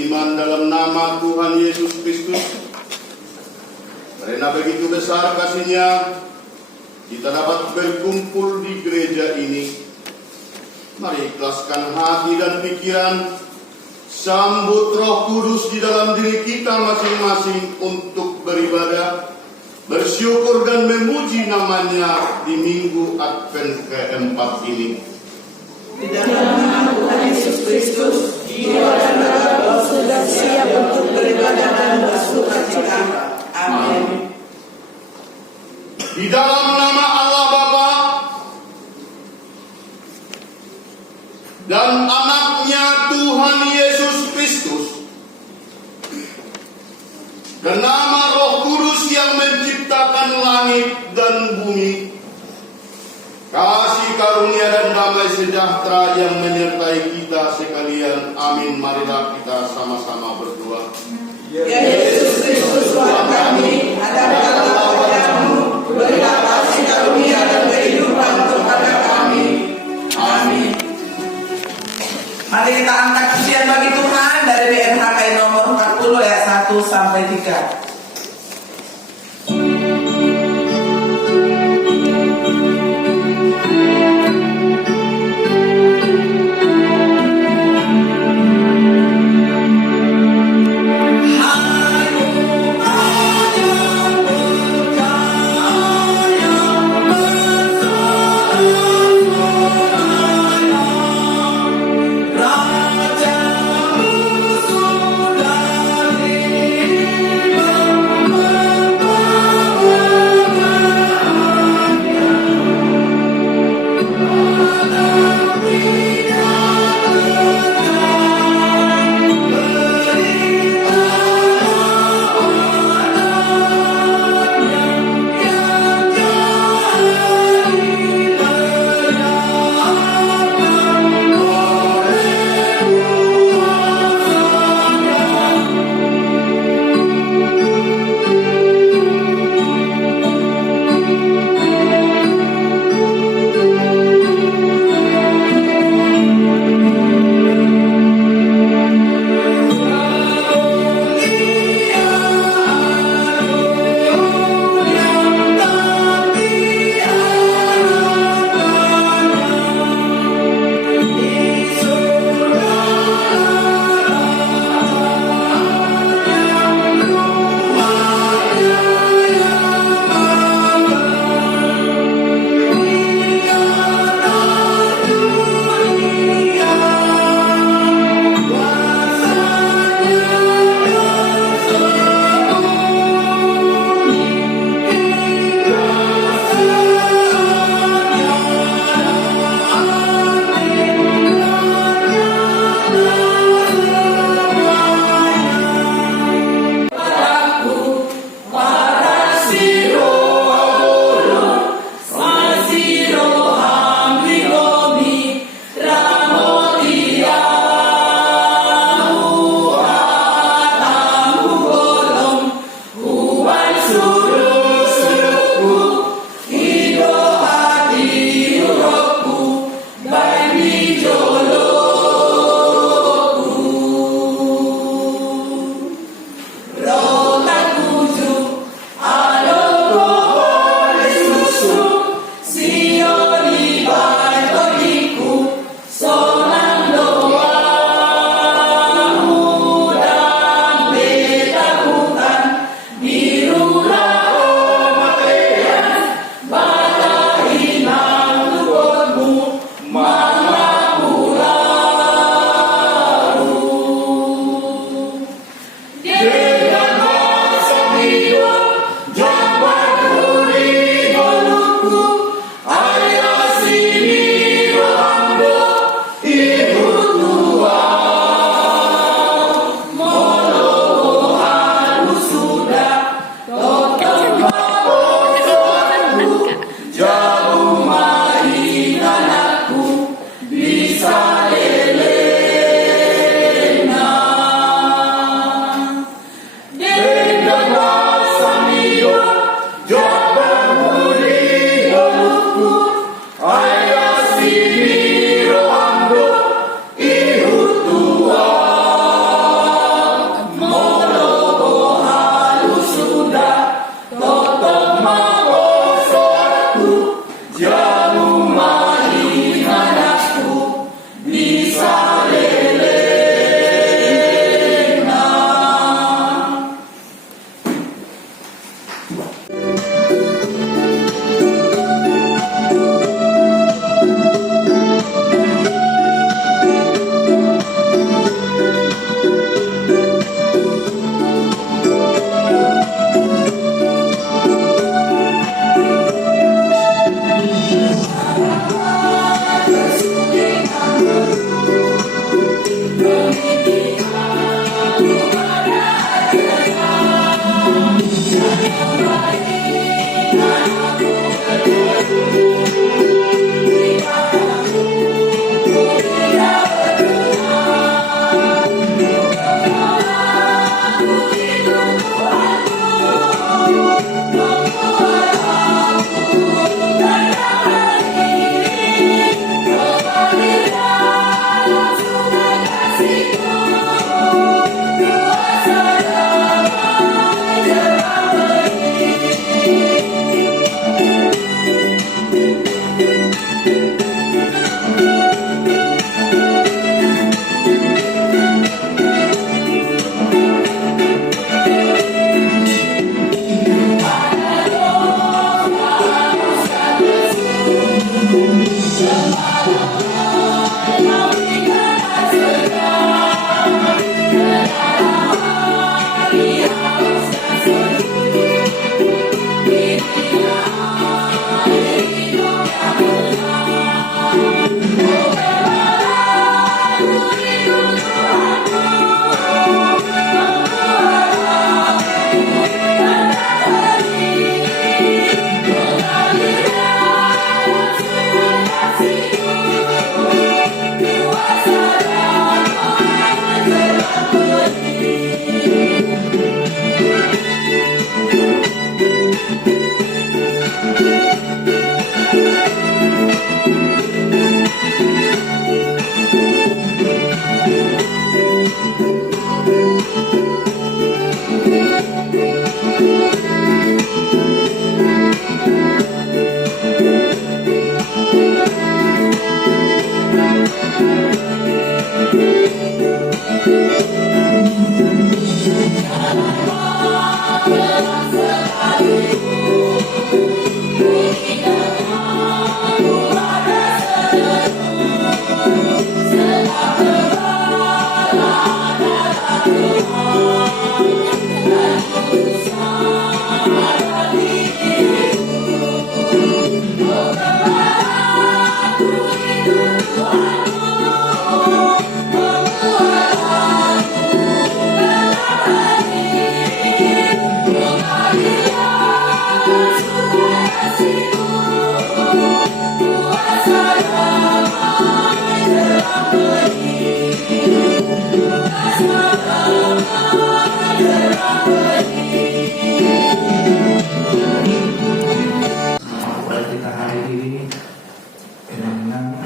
beriman dalam nama Tuhan Yesus Kristus. Karena begitu besar kasih-Nya, kita dapat berkumpul di gereja ini. Mari ikhlaskan hati dan pikiran, sambut Roh Kudus di dalam diri kita masing-masing untuk beribadah, bersyukur dan memuji nama-Nya di minggu Advent keempat ini. Di dalam nama Tuhan Yesus Kristus, jiwa dan raga sudah siap untuk beribadah dan bersukacita. Amin. Di dalam nama Allah Bapa dan Anak-Nya Tuhan Yesus Kristus, dan nama Roh Kudus yang menciptakan langit dan bumi, kasih karunia dan damai sejahtera yang menyertai kita sekalian. Amin. Marilah kita sama-sama berdoa. Ya Yesus Kristus Tuhan kami, adalah wajah-Mu, berilah kasih karunia dan kehidupan kepada kami. Amin. Mari kita angkat pujian bagi Tuhan dari BNHK nomor 40 ayat 1 sampai 3. Raja-Mu sudah Pada kita hari ini dengan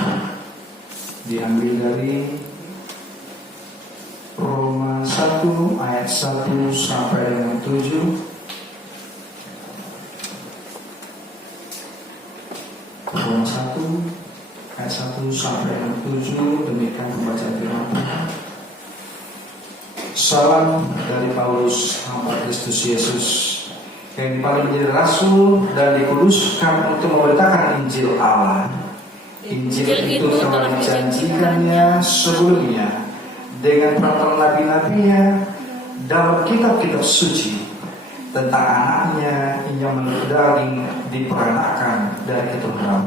diambil dari Roma 1 ayat 1 sampai dengan 7. Roma 1 ayat 1 sampai dengan 7. Demikian pembacaan firman Tuhan. Salam dari Paulus, hamba Kristus Yesus, yang paling menjadi rasul dan dikuduskan untuk memberitakan Injil Allah. Injil itu telah dijanjikannya sebelumnya dengan perkataan nabi-nabinya dalam kitab-kitab suci tentang anaknya yang menurut daging diperanakan dari keturunan,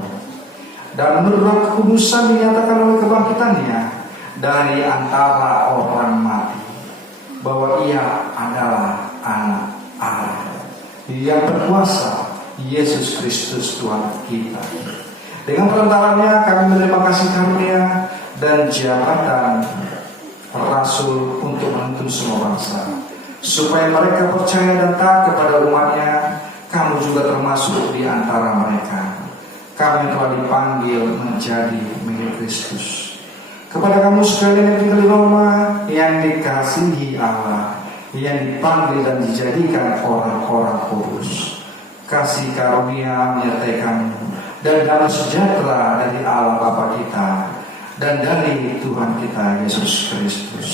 dan menurut Roh Kekudusan dinyatakan oleh kebangkitannya dari antara orang mati, bahwa ia adalah anak Allah yang berkuasa, Yesus Kristus Tuhan kita. Dengan perantaranya kami menerima kasih karunia dan jabatan rasul untuk menuntun semua bangsa, supaya mereka percaya dan taat kepada umatnya. Kamu juga termasuk di antara mereka. Kami telah dipanggil menjadi milik Kristus. Kepada kamu sekalian yang tinggal di Roma, yang dikasihi Allah, yang dipanggil dan dijadikan orang-orang kudus, kasih karunia menyertai kamu dan damai sejahtera dari Allah Bapa kita dan dari Tuhan kita Yesus Kristus.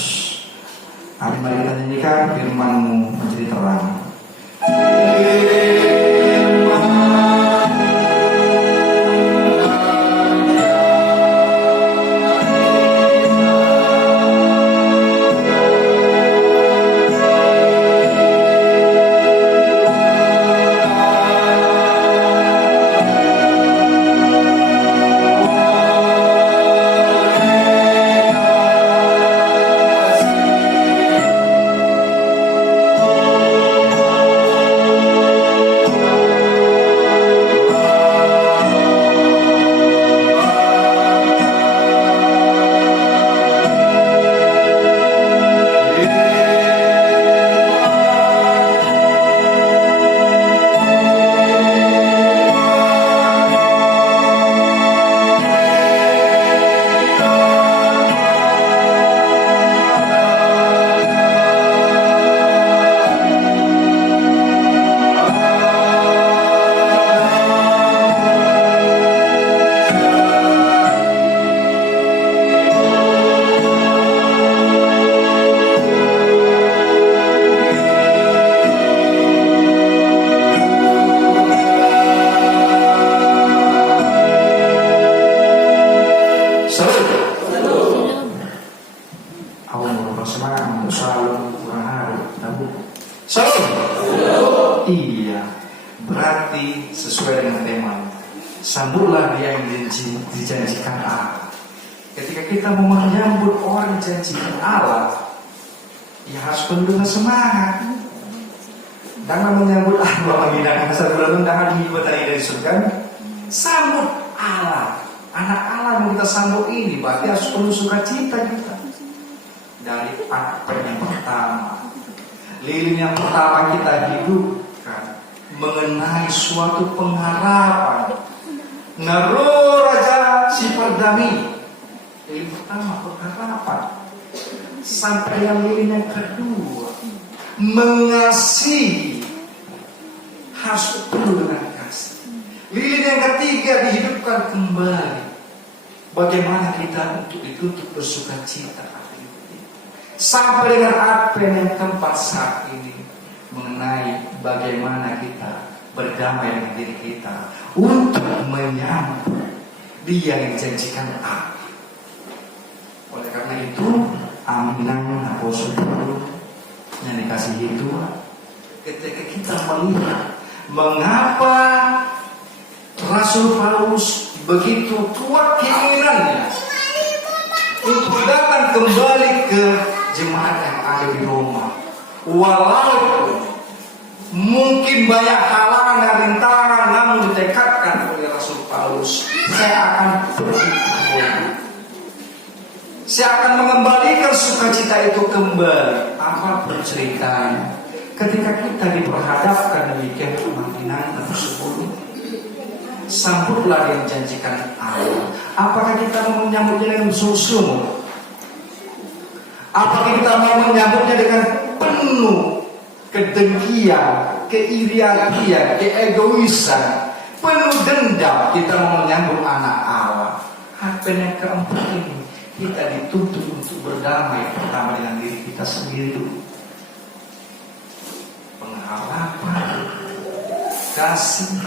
Amin. Mari kita nyanyikan firman-Mu menjadi terang. Iya, berarti sesuai dengan tema, sambutlah dia yang dijanjikan Allah. Ketika kita mau menyambut orang dijanjikan Allah, ya harus penuh dengan semangat. Karena menyambut Allah, menghidangkan satu bulan undangan di ibadah dari surga, sambut Allah. Anak Allah yang kita sambut ini berarti harus penuh sukacita kita. Dari apel yang pertama, lilin yang pertama kita hidupkan mengenai suatu pengharapan. Nero Raja si perdamai. Lilin pertama pengharapan. Sampai yang lilin yang kedua, mengasihi, harus penuh dengan kasih. Lilin yang ketiga dihidupkan kembali. Bagaimana kita untuk dituntut bersukacita hari ini. Sampai dengan apa yang keempat saat ini, mengenai bagaimana kita berdamai dengan diri kita untuk menyambut Dia yang dijanjikan Allah. Oleh karena itu, aminan Apostol Paulus yang dikasihi Tuhan, ketika kita melihat mengapa Rasul Paulus begitu kuat keinginannya untuk datang kembali ke jemaat yang ada di Roma, walaupun mungkin banyak halangan dan rintangan, namun ditekadkan oleh Rasul Paulus, saya akan pergi ke Roma. Saya akan mengembalikan sukacita itu kembali. Apa berceritanya? Ketika kita diperhadapkan demikian kemungkinan tersebut, sambutlah yang dijanjikan Allah. Apakah kita mau menyambutnya dengan sungguh-sungguh? Apakah kita mau menyambutnya dengan penuh kedengkian, keirian, keegoisan, penuh dendam? Kita mau menyambut anak Allah. Apa yang keempat ini? Kita dituntut untuk berdamai pertama dengan diri kita sendiri dulu. Pengharapan, kasih,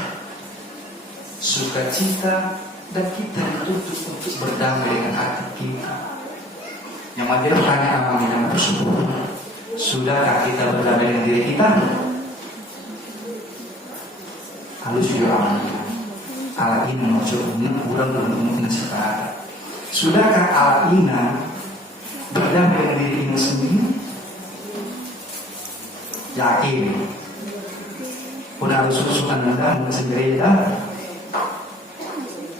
sukacita, dan kita dituntut untuk berdamai dengan hati kita. Yang menjadi pertanyaan yang tersebut, sudahkah kita berdamai dengan diri kita? Halus juga alat ini maksud ini kurang mungkin sekarang. Sudahkah alat ini berdamai dengan diri ini sendiri? Yakin? Udah harus usukan dan gereja.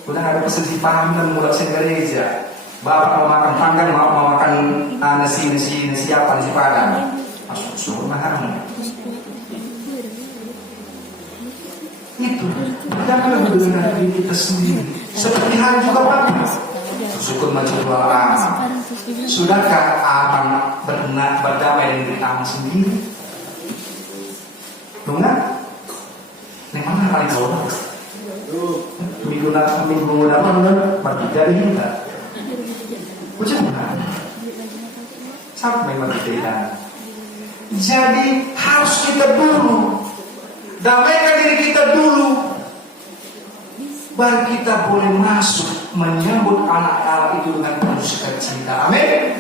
Udah ada perselisihan dan mulai gereja. Bapak mau makan panggang, mau makan nasi apa, nasi padang. Masuk surga. Itu berdamai dengan diri kita sendiri. Seperti hari juga Bapak. Syukur menjual amal. Sudahkah abang berdamai dengan diri abang sendiri? Enggak? Yang mana paling jauh? Minggu depan berbeda kita. Ucapan sampai berbeda. Jadi harus kita dulu damaikan diri kita dulu, baru kita boleh masuk menyambut anak Allah itu dengan penuh sukacita. Amin.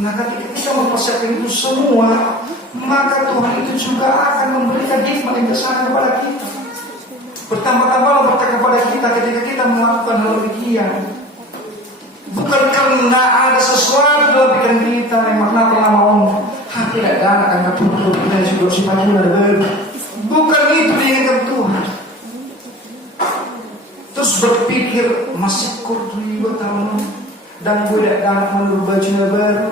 Nah, ketika kita mempersiapkan itu semua, maka Tuhan itu juga akan memberikan hikmat yang besar kepada kita. Bertambah-tambahlah berkat kepada kita ketika kita melakukan hal demikian. Bukan karena ada sesuatu dalam pikiran kita yang makna pernah mau hati tidak ada karena Tuhan kita juga sifatnya berbeda. Bukan itu diinginkan Tuhan. Terus berpikir masih kurang 2 tahun dan gue tidak dapat menurut baju baru.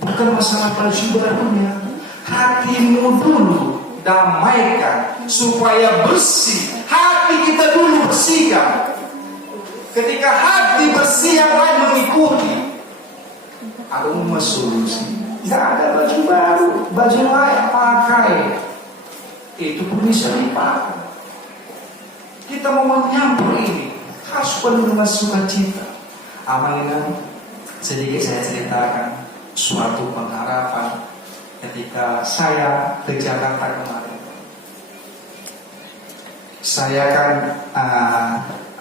Bukan masalah baju barunya. Hatimu dulu damaikan supaya bersih. Hati kita dulu bersihkan. Ketika hati bersih yang lain mengikuti, ada solusi. Tidak ada baju baru, baju lain pakai. Itu pun bisa dipakai. Kita mau menyambut ini harus penuh dengan sukacita. Amalnya sedikit saya ceritakan suatu pengharapan ketika saya ke Jakarta kemarin. Saya kan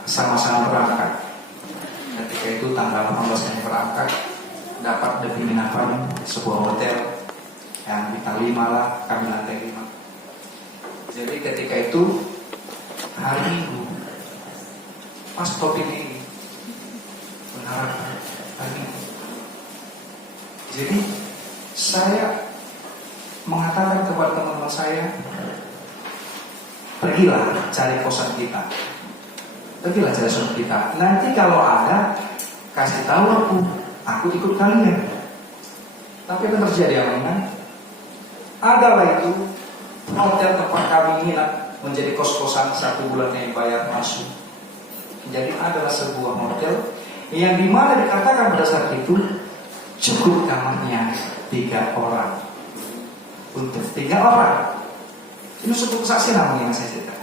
sama-sama berangkat. Ketika itu tanggal 18 saya berangkat, dapat di penginapan sebuah hotel yang bintang 5 lah, kami lantai 5. Jadi ketika itu hari Minggu, pas topik ini pengharapan hari Minggu. Jadi saya mengatakan kepada teman-teman saya, pergilah cari kosan kita. Pergilah cari kosan kita. Nanti kalau ada, kasih tahu aku ikut kalian. Tapi itu terjadi apa kan? Adalah itu hotel tempat kami nginap menjadi kos-kosan 1 bulan yang bayar masuk. Jadi adalah sebuah hotel yang dimana dikatakan pada saat itu cukup kamarnya 3 orang. Untuk 3 orang. Ini sebuah kesaksian namanya yang saya cerita.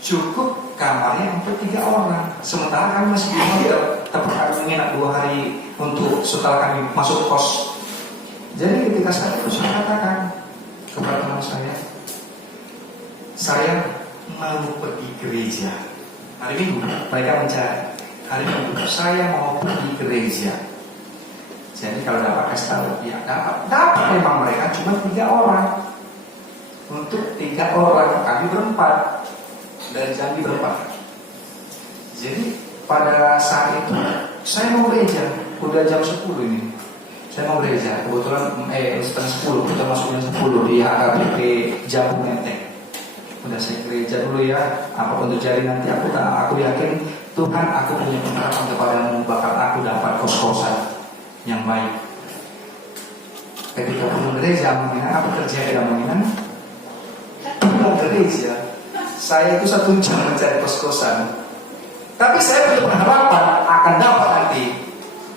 Cukup kamarnya untuk 3 orang. Sementara kami masih di hotel tempat kami menginap 2 hari untuk setelah kami masuk kos. Jadi ketika saya katakan kepada teman saya mau pergi gereja. Hari Minggu mereka mencari. Hari Minggu saya mau pergi gereja. Jadi kalau dapat kasih tahu, ya dapat memang mereka cuma 3 orang. Untuk 3 orang kami berempat dan Jambi berempat. Jadi pada saat itu saya mau gereja. Udah jam 10 ini. Saya mau gereja. Kebetulan setengah 10 kita masuk jam 10 di HKBP Jambung Menteng. Udah saya gereja dulu ya. Apapun terjadi nanti aku yakin Tuhan, aku punya pengharapan kepadamu, bahkan aku dapat kos-kosan yang baik. Ketika pulang gereja, mengingat apa terjadi mengingat? Pulang gereja, saya itu 1 jam mencari kos-kosan. Tapi saya punya pengharapan akan dapat nanti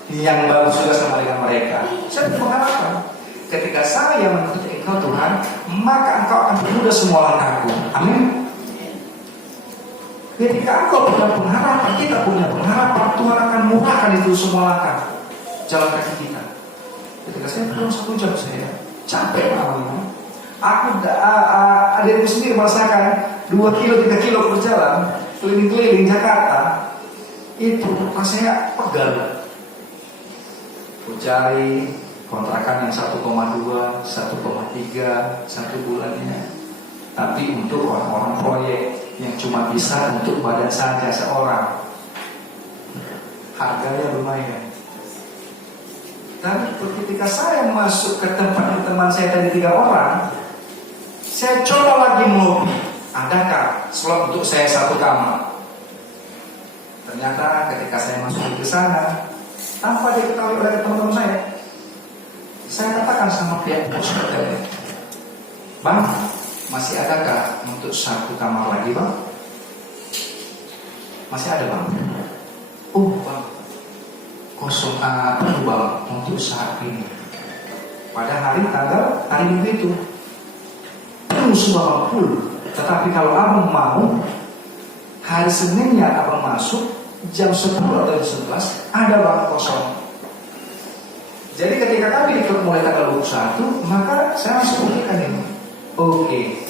yang bagus juga sama dengan mereka. Saya punya pengharapan. Ketika saya menuntut Engkau Tuhan, maka Engkau akan permudah semua langkahku. Amin. Ketika Engkau punya pengharapan, kita punya pengharapan, Tuhan akan murahkan itu semua langkah jalan kaki kita. Ketika saya pulang 1 jam, saya capek malam. Aku adikku sendiri merasakan 2 kilo 3 kilo berjalan keliling-keliling Jakarta, itu rasanya pegal. Aku cari kontrakan yang 1,2, 1,3 1 bulannya. Tapi untuk orang-orang proyek yang cuma bisa untuk badan saja seorang, harganya lumayan. Dan ketika saya masuk ke tempat teman saya tadi 3 orang, saya coba lagi melobi, adakah slot untuk saya 1 kamar? Ternyata ketika saya masuk ke sana, tanpa diketahui oleh teman-teman saya katakan sama pihak bos hotel, Bang, masih adakah untuk 1 kamar lagi, Bang? Masih ada, Bang. Oh, Bang, kosong Bang, untuk saat ini. Pada hari Minggu itu penuh semua, Bang, full. Tetapi kalau Abang mau, hari Seninnya Abang masuk jam 10 atau jam 11, ada Bang kosong. Jadi ketika kami mulai tanggal 21, maka saya langsung okekan ini. Oke,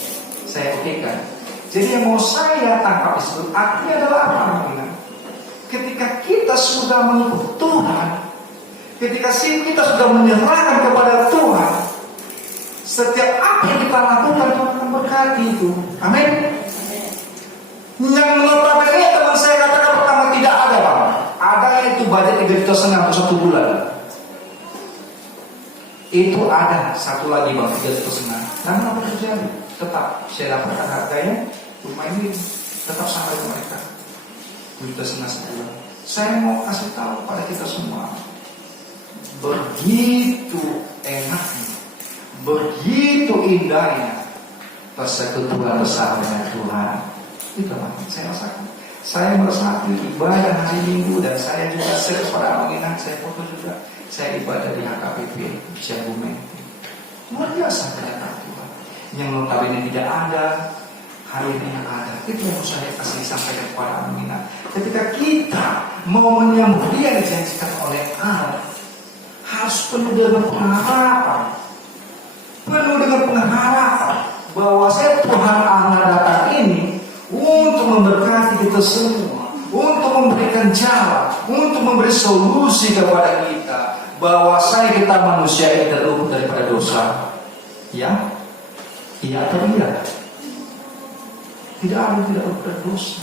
saya okekan. Jadi yang mau saya tangkap di situ artinya adalah apa namanya? Ketika kita sudah mengikut Tuhan, ketika kita sudah menyerahkan kepada Tuhan, setiap apa yang kita lakukan Tuhan akan berkati itu. Amin. Yang notabene teman saya katakan pertama tidak ada, Bang. Ada itu budget 3,5 juta untuk 1 bulan. Itu ada 1 lagi, Bang, 3,5 juta. Namun apa terjadi? Tetap saya dapatkan harganya, rumah ini tetap sama dengan mereka. 2,5 juta sebulan. Saya mau kasih tahu pada kita semua, begitu enaknya, begitu indahnya persekutuan bersama dengan Tuhan. Itu yang saya rasakan. Saya merasakan ibadah hari Minggu, dan saya juga serius pada Aminah. Saya foto juga. Saya ibadah di HKBP Ciabume. Luar biasa kenyataan Tuhan. Yang notabene tidak ada, hari ini yang ada. Itu yang saya kasih sampaikan kepada Aminah. Ketika kita mau menyambut Dia dijanjikan oleh Allah, harus penuh dengan pengharapan. Penuh dengan pengharapan bahwa Tuhan Allah datang ini untuk memberkati kita semua, untuk memberikan jalan, untuk memberi solusi kepada kita, bahwa kita manusia yang terluput daripada dosa. Ya, iya atau tidak? Tidak ada yang tidak berdosa.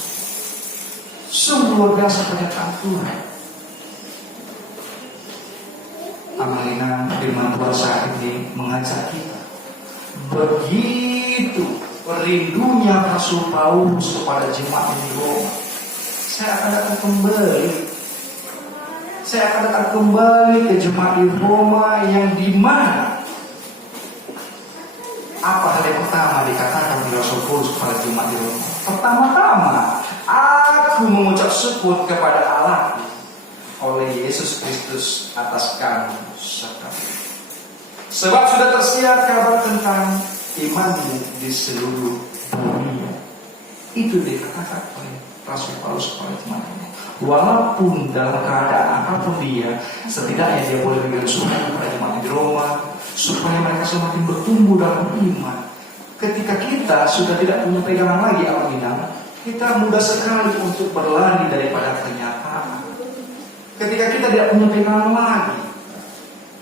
Sungguh luar biasa pernyataan Tuhan. Amalina, firman Tuhan saat ini mengajak kita. Begitu rindunya Rasul Paulus kepada jemaat di Roma. Saya akan datang kembali. Saya akan datang kembali ke jemaat di Roma, yang di mana apa hal yang pertama dikatakan oleh Rasul Paulus kepada jemaat di Roma? Pertama-tama, aku mengucap syukur kepada Allah oleh Yesus Kristus atas kamu sekalian. Sebab sudah tersiar kabar tentang imanmu di seluruh dunia. Itu dikatakan oleh Rasul Paulus kepada teman-teman. Walaupun dalam keadaan apapun dia, setidaknya dia boleh memberikan surat kepada jemaat di Roma, supaya mereka semakin bertumbuh dalam iman. Ketika kita sudah tidak punya pegangan lagi Alkitab, kita mudah sekali untuk berlari daripada kenyataan. Ketika kita tidak punya pegangan lagi,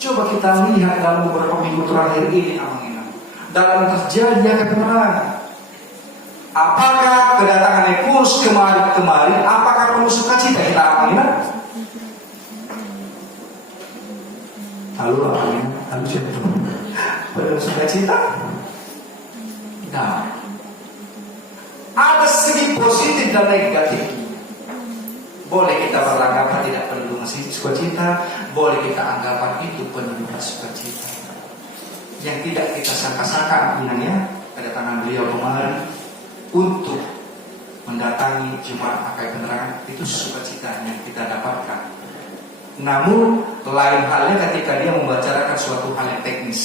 coba kita lihat dalam beberapa minggu terakhir ini, dalam terjadi kebenaran. Apakah kedatangan Yesus kemarin, apakah penuh sukacita kita amalkan? Lalu penuh sukacita? Nah, ada segi positif dan negatif. Boleh kita beranggapan tidak penuh dengan sukacita, boleh kita anggapan itu penuh dengan sukacita. Yang tidak kita sangka-sangka inangnya kedatangan beliau kemarin untuk mendatangi Jemaat Akai Penerangan, itu sukacita yang kita dapatkan. Namun lain halnya ketika dia membicarakan suatu hal yang teknis,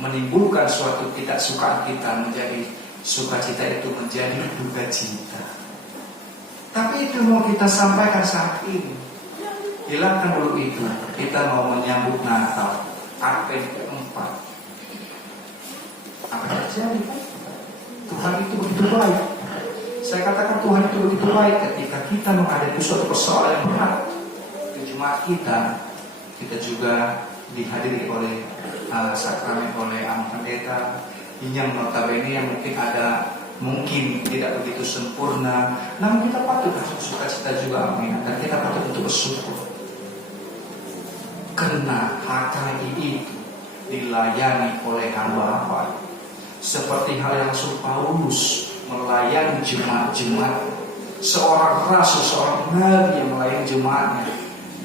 menimbulkan suatu ketidaksukaan kita menjadi sukacita itu menjadi duka cita. Tapi itu mau kita sampaikan saat ini. Hilangkan dulu itu. Kita mau menyambut Natal, Advent keempat. Apa yang terjadi? Tuhan itu begitu baik. Saya katakan Tuhan itu begitu baik ketika kita menghadapi suatu persoalan yang berat di jemaat kita. Kita juga dihadiri oleh sakramen oleh Amang Pendeta yang notabene yang mungkin tidak begitu sempurna, namun kita patut sukacita juga, amin. Dan kita patut untuk bersyukur karena HKI itu dilayani oleh hamba-hamba seperti hal yang Rasul Paulus melayani jemaat-jemaat, seorang rasul, seorang nabi yang melayani jemaatnya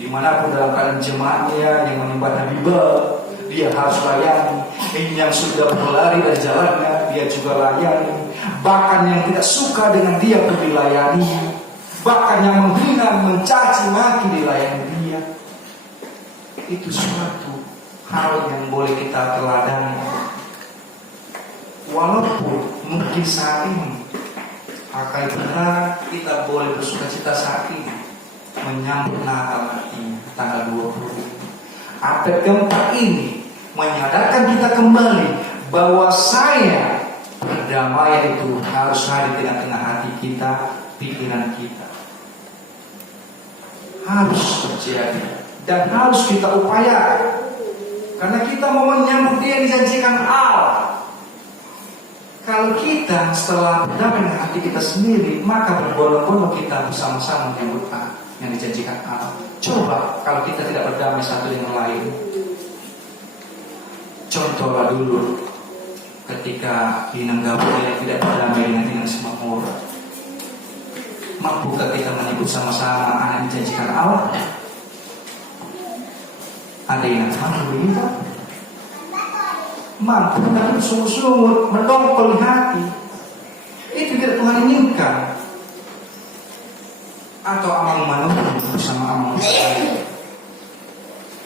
dimanapun dalam keadaan jemaatnya yang menyembah Nabi Baal, dia harus layani. Yang sudah berlari dari jalannya, dia juga layani. Bahkan yang tidak suka dengan dia pun dilayani. Bahkan yang menghina, mencaci maki dilayani dia. Itu suatu hal yang boleh kita teladani. Walaupun mungkin saat ini Akai Penerangan kita boleh bersukacita saat ini menyambut Natal nanti tanggal 20. Advent keempat ini menyadarkan kita kembali bahwa perdamaian itu harus hadir di tengah hati kita, pikiran kita. Harus terjadi dan harus kita upayakan. Karena kita mau menyambut dia yang dijanjikan Allah. Kalau kita setelah berdamai dengan hati kita sendiri, maka berbondong-bondong kita bersama-sama menyambut yang dijanjikan Allah. Coba kalau kita tidak berdamai satu dengan lain. Contohlah dulu ketika di Nanggapura tidak berdamai dengan semua orang. Mampukah kita menyebut sama-sama anak yang dijanjikan Allah? Ada yang mampu begitu? Mampu tapi sungguh-sungguh mendongkol di hati. Itu tidak Tuhan inginkan. Atau amang manusia bersama amang manusia.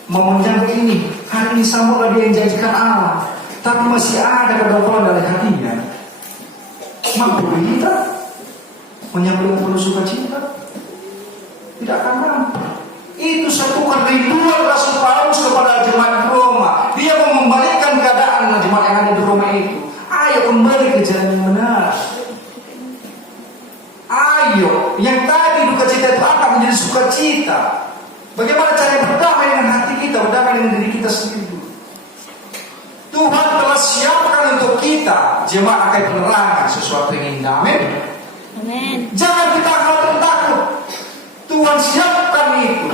Mau menjangkau ini, hari ini sambutlah dia yang janjikan Allah, tapi masih ada kedongkolan dari hatinya. Mampu kita menyambut dengan penuh sukacita? Tidak akan mampu. Itu satu kerinduan Rasul Paulus kepada jemaat Roma. Dia mau membalikkan keadaan jemaat yang ada di Roma itu. Ayo kembali ke jalan yang benar. Ayo, yang tadi duka cita itu akan menjadi sukacita. Bagaimana cara berdamai dengan hati kita, berdamai dengan diri kita sendiri. Tuhan telah siapkan untuk kita jemaat Akai Penerangan sesuatu yang indah. Amin. Amin. Jangan kita khawatir takut. Tuhan siapkan itu.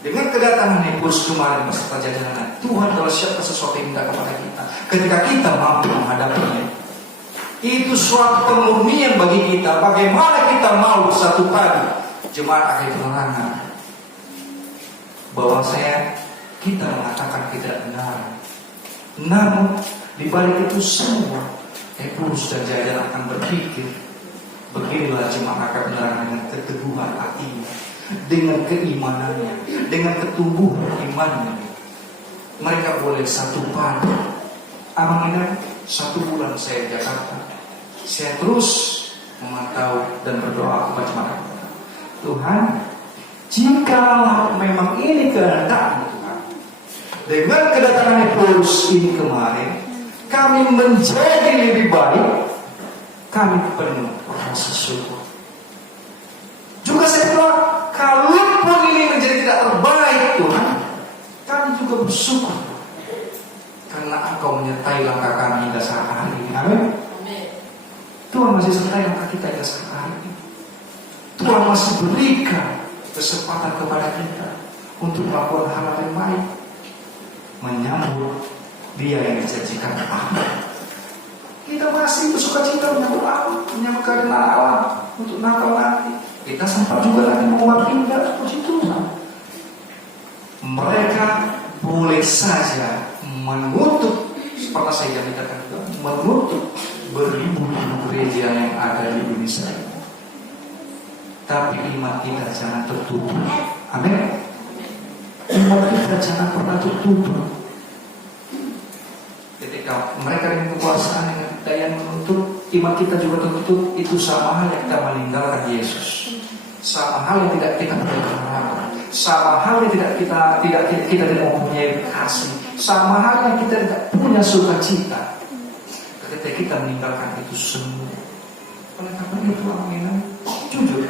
Dengan kedatangan Paulus kemarin beserta jajaran, Tuhan telah siapkan sesuatu yang indah kepada kita. Ketika kita mampu menghadapinya, itu suatu kemurnian bagi kita. Bagaimana kita mau satu pagi jemaat Akai Penerangan, bahwa kita mengatakan tidak benar. Namun di balik itu semua, Paulus dan jajaran akan berpikir, beginilah jemaat Akai Penerangan dengan keteguhan hatinya, dengan keimanannya, dengan ketumbuhan imannya. Mereka boleh satu pagi. Amang ini 1 bulan saya di Jakarta. Saya terus memantau dan berdoa kepada jemaat. Tuhan, jika memang ini kehendak Tuhan, dengan kedatangan Paulus ini kemarin, kami menjadi lebih baik. Kami penuh rasa syukur. Juga saya bilang, kalaupun ini menjadi tidak terbaik Tuhan, kami juga bersyukur karena Engkau menyertai langkah kami hingga saat hari ini. Amin. Tuhan masih sertai langkah kita hingga saat hari ini. Tuhan masih berikan kesempatan kepada kita untuk melakukan hal yang baik, menyambut Dia yang dijanjikan Allah. Kita masih bersuka cita menyambut Allah, menyambut keadaan Allah untuk Natal nanti. Kita sempat juga lagi membuat pindah, puji Tuhan. Mereka boleh saja menutup, seperti saya katakan juga, menutup beribu-ribu gereja yang ada di Indonesia. Tapi iman kita jangan tertutup. Amin. Iman kita jangan pernah tertutup. Ketika mereka dengan kekuasaan dengan daya menuntut, iman kita juga tertutup. Itu sama hal yang kita meninggalkan Yesus. Sama hal yang tidak kita berharap. Sama hal yang kita tidak mempunyai kasih. Sama hal yang kita tidak punya sukacita. Ketika kita meninggalkan itu semua. Oleh karena itu, amin. Jujur,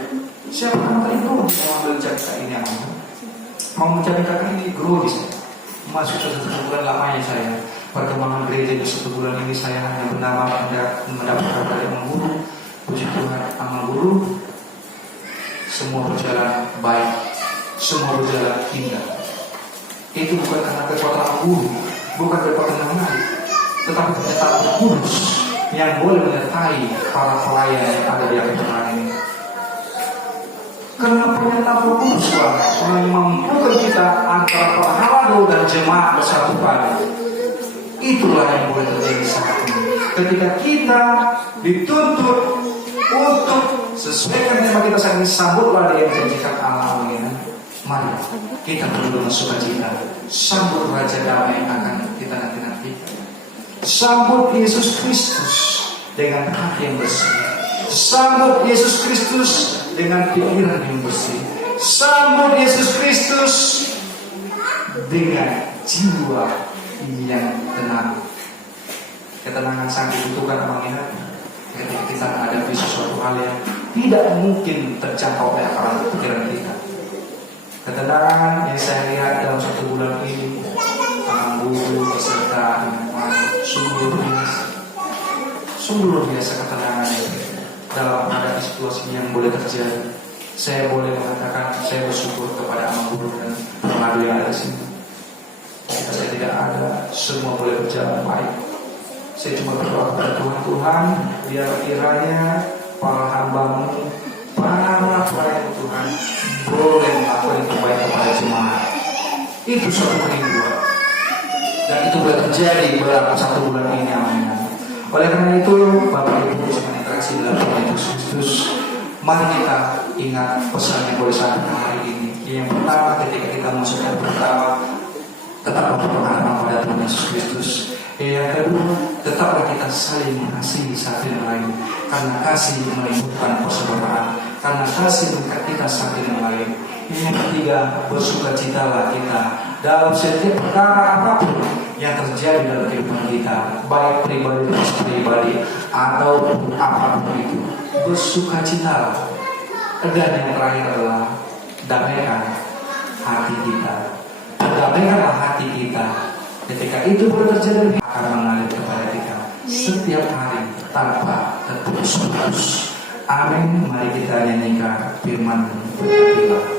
siapa kata itu mau ambil cerita ini aman? Mau menceritakan ini grogi saya. Masuk satu bulan lamanya saya perkembangan gereja di 1 bulan ini saya hanya mendapatkan dari Amang Guru. Puji Tuhan, Amang Guru semua berjalan baik, semua berjalan indah. Itu bukan karena kekuatan Amang Guru, bukan kekuatan yang lain, tetapi penyertaan Kudus yang boleh menyertai para pelayan yang ada di akhir zaman ini. Karena penyertaan Kudus yang memampukan kita antara para halado dan jemaat bersatu padu. Itulah yang boleh terjadi saat ini. Ketika kita dituntut untuk sesuaikan tema kita saat ini, sambutlah dia yang dijanjikan Allah. Mari kita perlu dengan sukacita sambut Raja Damai yang akan kita nanti. Sambut Yesus Kristus dengan hati yang bersih. Sambut Yesus Kristus dengan pikiran yang bersih. Sambut Yesus Kristus dengan jiwa yang tenang. Ketenangan sangat dibutuhkan mengingat ketika kita menghadapi sesuatu hal yang tidak mungkin terjangkau oleh akal pikiran kita. Ketenangan yang saya lihat dalam 1 bulan ini, Amang Guru beserta sungguh luar biasa ketenangan dalam menghadapi situasi yang boleh terjadi. Saya boleh mengatakan saya bersyukur kepada Amang Guru dan pengadu yang ada di sini. Jika saya tidak ada, semua boleh berjalan baik. Saya cuma berdoa kepada Tuhan, biar kiranya para hamba-Mu, para pelayan Tuhan boleh melakukan yang terbaik kepada jemaat. Itu suatu kerinduan, dan itu boleh terjadi dalam 1 bulan ini, amin. Oleh karena itu, Bapak Ibu semua interaksi dalam Tuhan Yesus Kristus, mari kita ingat pesan yang boleh sampaikan hari ini. Yang pertama, ketika kita masuk yang pertama, tetap berpengaruh pada Tuhan Yesus Kristus. Yang kedua, tetaplah kita saling mengasihi satu yang lain, karena kasih menimbulkan persaudaraan, karena kasih mengikat kita satu yang lain. Yang ketiga, bersukacitalah kita dalam setiap perkara apapun yang terjadi dalam kehidupan kita, baik pribadi ataupun apapun itu. Bersukacitalah. Dan yang terakhir adalah damaikan hati kita. Damaikanlah hati kita. Ketika itu boleh terjadi, akan mengalir kepada kita setiap hari tanpa terputus-putus. Amin. Mari kita nyanyikan firman berkatilah.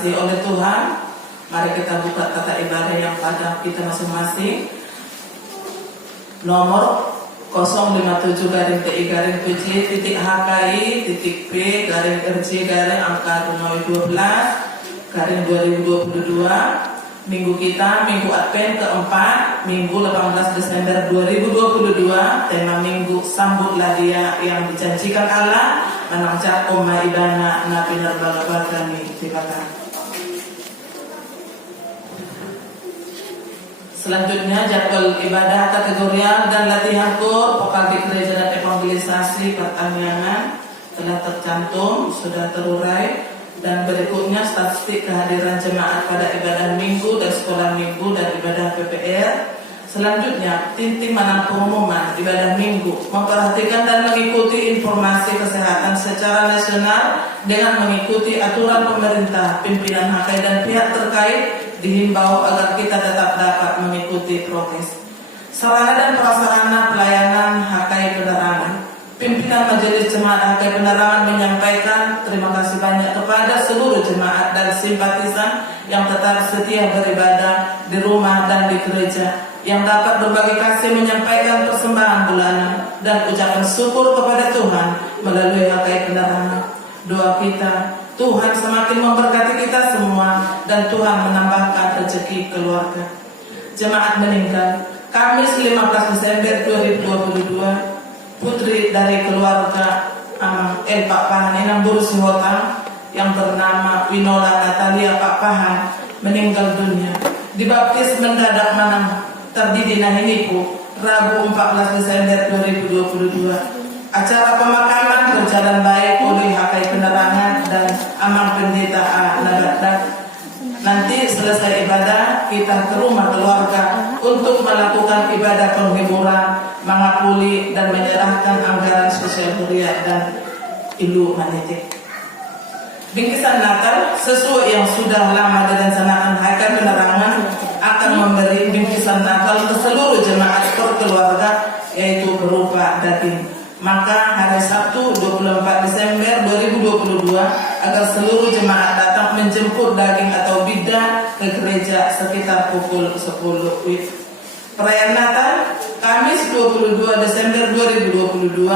dikasihi oleh Tuhan. Mari kita buka tata ibadah yang pada kita masing-masing. Nomor 057-PI-RJ-HKI-P-RC-angka 2012 Minggu kita, Minggu Advent keempat, Minggu 18 Desember 2022. Tema Minggu, sambutlah Dia yang dijanjikan Allah, menangcap Oma Ibana Nabi Narbaga kami dibakar. Selanjutnya jadwal ibadah kategorial dan latihan kur vokal di gereja dan evangelisasi pertanian telah tercantum, sudah terurai. Dan berikutnya statistik kehadiran jemaat pada ibadah minggu dan sekolah minggu dan ibadah PPR. Selanjutnya tintiman pengumuman ibadah minggu, memperhatikan dan mengikuti informasi kesehatan secara nasional dengan mengikuti aturan pemerintah. Pimpinan HKI dan pihak terkait dihimbau agar kita tetap dapat mengikuti prokes. Sarana dan prasarana pelayanan HKI penerangan. Pimpinan Majelis Jemaat HKI Penerangan menyampaikan terima kasih banyak kepada seluruh jemaat dan simpatisan yang tetap setia beribadah di rumah dan di gereja, yang dapat berbagi kasih menyampaikan persembahan bulanan dan ucapan syukur kepada Tuhan melalui HKI Penerangan. Doa kita, Tuhan semakin memberkati kita semua dan Tuhan menambahkan rezeki keluarga. Jemaat meninggal Kamis 15 Desember 2022, putri dari keluarga El Pak Pahan Enam Burus Hota yang bernama Winola Natalia Pak Pahan meninggal dunia. Dibaptis mendadak Manang Terdidi Nahiniku Rabu 14 Desember 2022. Acara pemakaman berjalan baik oleh HKI Penerangan dan Amang Pendeta A. Nagadak. Nanti selesai ibadah kita ke rumah keluarga untuk melakukan ibadah penghiburan, mengapuli dan menyerahkan anggaran sosial kuliah dan ilu manitik. Bingkisan Natal sesuai yang sudah lama direncanakan HKI Penerangan akan memberi bingkisan Natal ke seluruh jemaat perkeluarga, yaitu berupa daging. Maka hari Sabtu 24 Desember 2022 agar seluruh jemaat datang menjemput daging atau bidah ke gereja sekitar pukul 10 WIB. Perayaan Natal Kamis 22 Desember 2022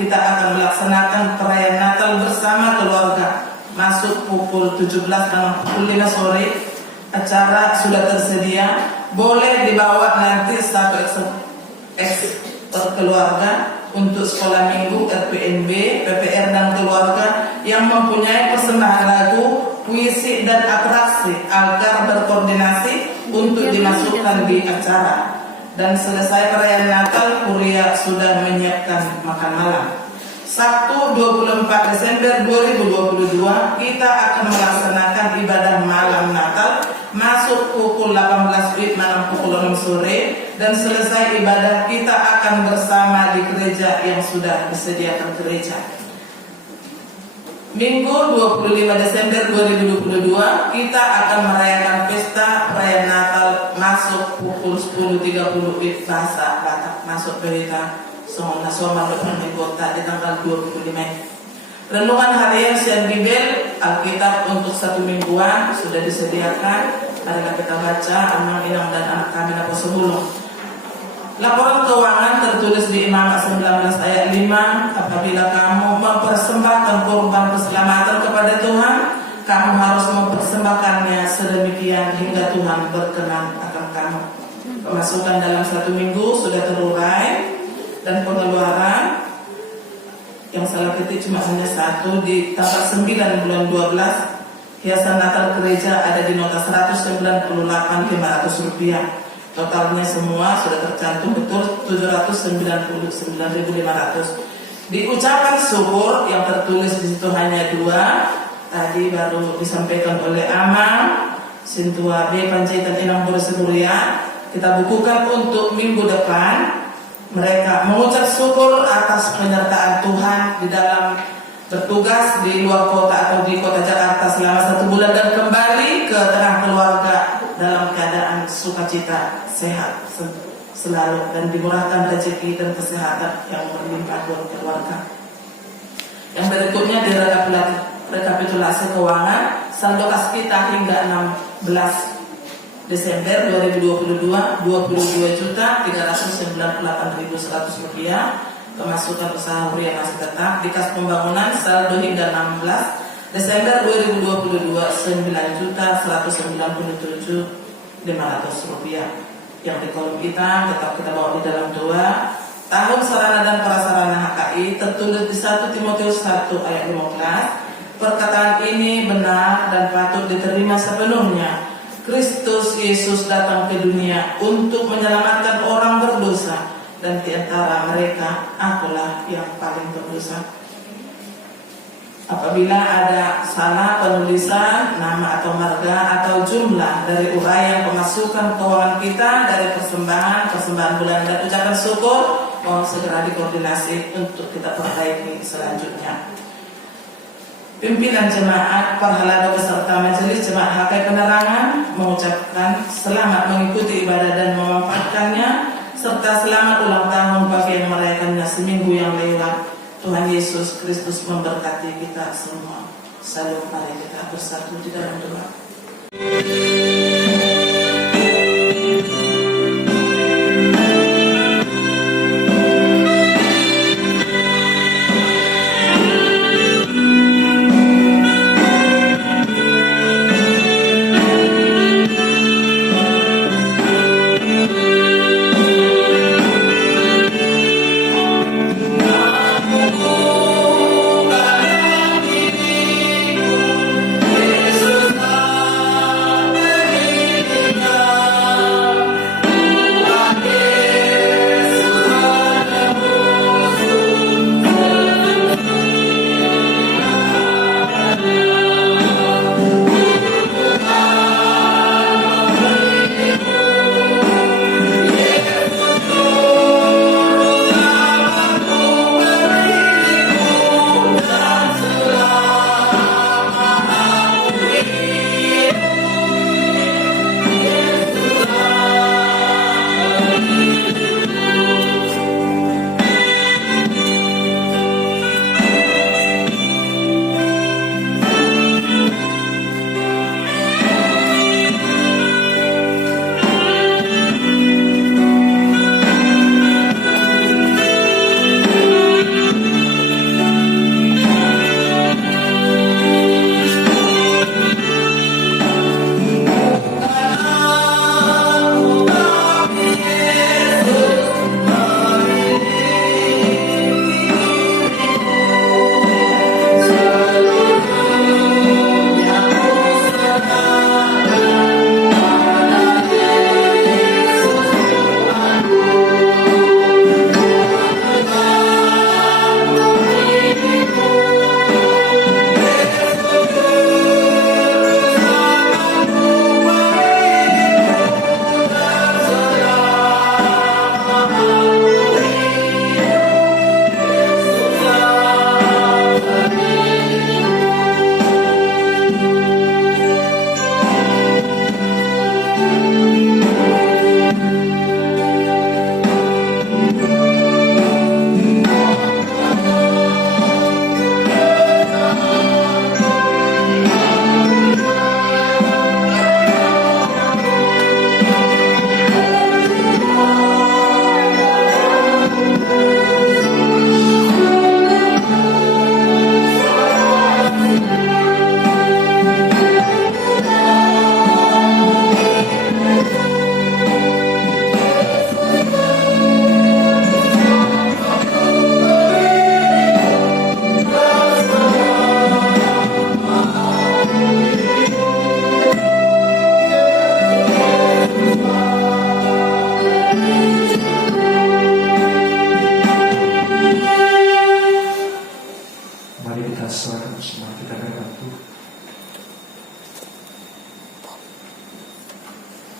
kita akan melaksanakan perayaan Natal bersama keluarga. Masuk pukul 17 dan pukul 5 sore. Acara sudah tersedia. Boleh dibawa nanti satu keluarga untuk sekolah minggu, RPNB, PPR dan keluarga yang mempunyai persembahan lagu, puisi dan atraksi agar berkoordinasi untuk dimasukkan di acara. Dan selesai perayaan Natal, Kuria sudah menyiapkan makan malam. Sabtu 24 Desember 2022 kita akan melaksanakan ibadah malam Natal, masuk pukul 18 WIB malam pukul 6 sore, dan selesai ibadah kita akan bersama di gereja yang sudah disediakan gereja. Minggu 25 Desember 2022 kita akan merayakan pesta perayaan Natal, masuk pukul 10.30 WIB bahasa Batak, masuk berita Songa Soma depan di kota di tanggal 25 Mei. Renungan harian siang Bibel Alkitab untuk 1 mingguan sudah disediakan. Mari kita baca Amang Inang dan anak kami Napa Sebelum. Laporan keuangan tertulis di Imamat 19 ayat 5. Apabila kamu mempersembahkan korban keselamatan kepada Tuhan, kamu harus mempersembahkannya sedemikian hingga Tuhan berkenan akan kamu. Pemasukan dalam 1 minggu sudah terurai, dan pengeluaran yang salah ketik cuma hanya 1 di tanggal 9 bulan 12. Hiasan Natal gereja ada di nota 198.500 rupiah. Totalnya semua sudah tercantum betul 799.500. Di ucapan syukur yang tertulis di situ hanya 2. Tadi baru disampaikan oleh Amang Sintua B Panjaitan Inang Boreseburia. Kita bukukan untuk minggu depan. Mereka mengucap syukur atas penyertaan Tuhan di dalam bertugas di luar kota atau di kota Jakarta selama 1 bulan dan kembali ke tengah keluarga dalam keadaan sukacita, sehat selalu, dan dimurahkan rezeki dan kesehatan yang berlimpah buat keluarga. Yang berikutnya di rekapitulasi keuangan saldo kas kita hingga 16 Desember 2022 22.398.100 rupiah. Pemasukan usaha harian masih tetap di kas pembangunan saldo hingga 16 Desember 2022 9.197.500 rupiah. Yang di kolom kita tetap kita bawa di dalam doa. Tahun sarana dan prasarana HKI tertulis di 1 Timotius 1 ayat 15. Perkataan ini benar dan patut diterima sepenuhnya. Kristus Yesus datang ke dunia untuk menyelamatkan orang berdosa, dan di antara mereka akulah yang paling berdosa. Apabila ada salah penulisan nama atau marga atau jumlah dari uraian pemasukan keuangan kita dari persembahan bulan dan ucapan syukur, mohon segera dikoordinasi untuk kita perbaiki selanjutnya. Pimpinan jemaat, Parhalado beserta Majelis Jemaat HKI Penerangan mengucapkan selamat mengikuti ibadah dan memanfaatkannya, serta selamat ulang tahun bagi yang merayakannya seminggu yang lewat. Tuhan Yesus Kristus memberkati kita semua. Salam, mari kita bersatu di dalam doa.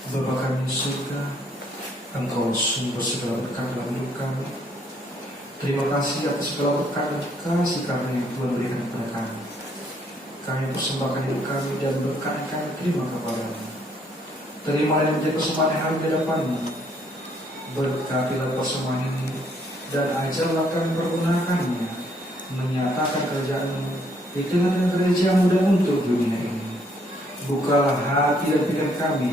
Bapa kami di surga, Engkau sumber segala berkat dalam hidup kami. Terima kasih atas segala berkat dan kasih karunia yang Tuhan berikan kepada kami. Kami persembahkan hidup kami dan berkat yang kami terima kepada-Mu. Terima dan menjadi persembahan yang hari di hadapan-Mu. Berkatilah persembahan ini dan ajarlah kami pergunakannya, menyatakan kerjaan-Mu di tengah-tengah gereja-Mu dan untuk dunia ini. bukalah hati dan pikiran kami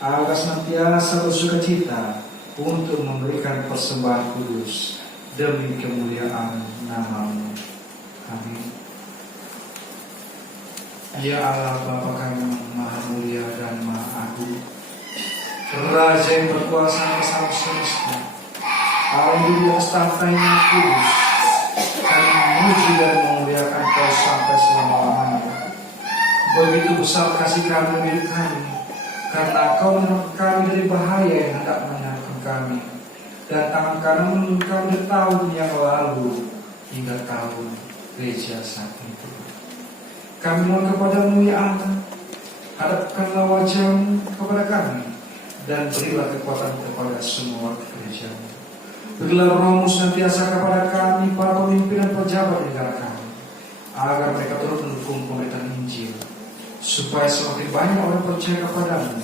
agar senantiasa bersukacita untuk memberikan persembahan kudus demi kemuliaan nama-Mu. Amin. Ya Allah Bapa kami Maha Mulia dan Maha Agung, Raja yang berkuasa atas alam semesta, Allah yang di atas tahta yang kudus, kami memuji dan memuliakan Kau sampai selama-lamanya. Begitu besar kasih Kami milik kami, karena Kau menyelamatkan kami dari bahaya yang hendak menyerang kami, dan tangan kanan Kau dari tahun yang lalu hingga tahun gereja saat itu. Kami mohon kepada-Mu ya Allah, hadapkanlah wajah-Mu kepada kami, dan berilah kekuatan kepada semua gereja-Mu. Berilah Roh-Mu senantiasa kepada kami, para pemimpin dan pejabat negara kami, agar mereka terus mendukung pemberitaan Injil, supaya semakin banyak orang percaya kepada-Mu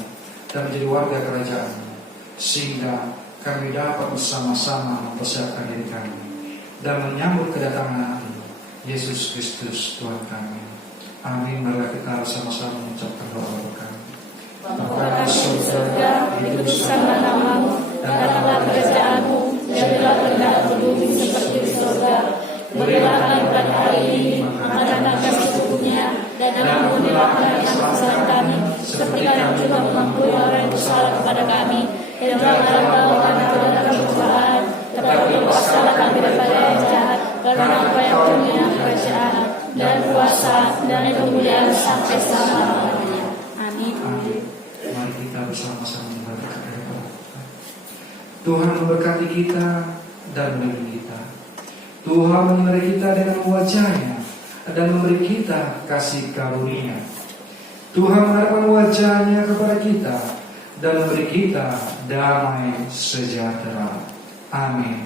dan menjadi warga kerajaan-Mu, sehingga kami dapat bersama-sama mempersiapkan diri kami dan menyambut kedatangan Yesus Kristus Tuhan kami. Amin. Marilah kita bersama-sama mengucapkan doa kami. Bapa di surga, dikuduskanlah nama-Mu, datanglah kerajaan-Mu, jadilah kehendak-Mu di bumi seperti di surga. Berilah kami pada hari ini makanan kami secukupnya, dan ampunilah kesalahan kami, seperti kami juga mengampuni orang yang bersalah kepada kami. Dan janganlah kami ke dalam pencobaan, tetapi lepaskanlah kami daripada yang jahat, karena Engkau yang punya kerajaan dan kuasa dan kemuliaan sampai selama-lamanya. Amin. Mari kita bersama-sama membaca ayat. Tuhan memberkati kita dan melindungi kita. Tuhan menyertai kita dengan wajah-Nya dan memberi kita kasih karunia. Tuhan menghadapkan wajah-Nya kepada kita dan memberi kita damai sejahtera. Amin.